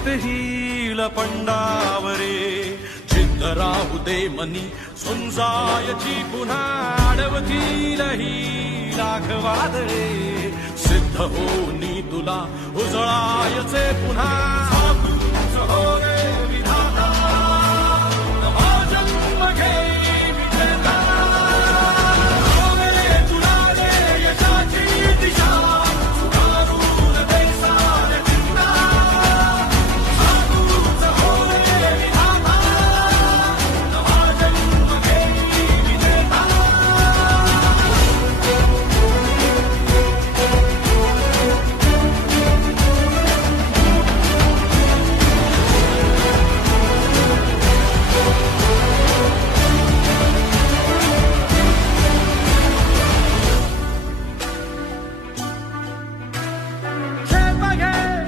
करीत हिल पंडावरे चित्त राहू दे मनी सुंजायची पुन्हा अडवतील ही लाख वादळे सिद्ध होनी तुला उजळायचे पुन्हा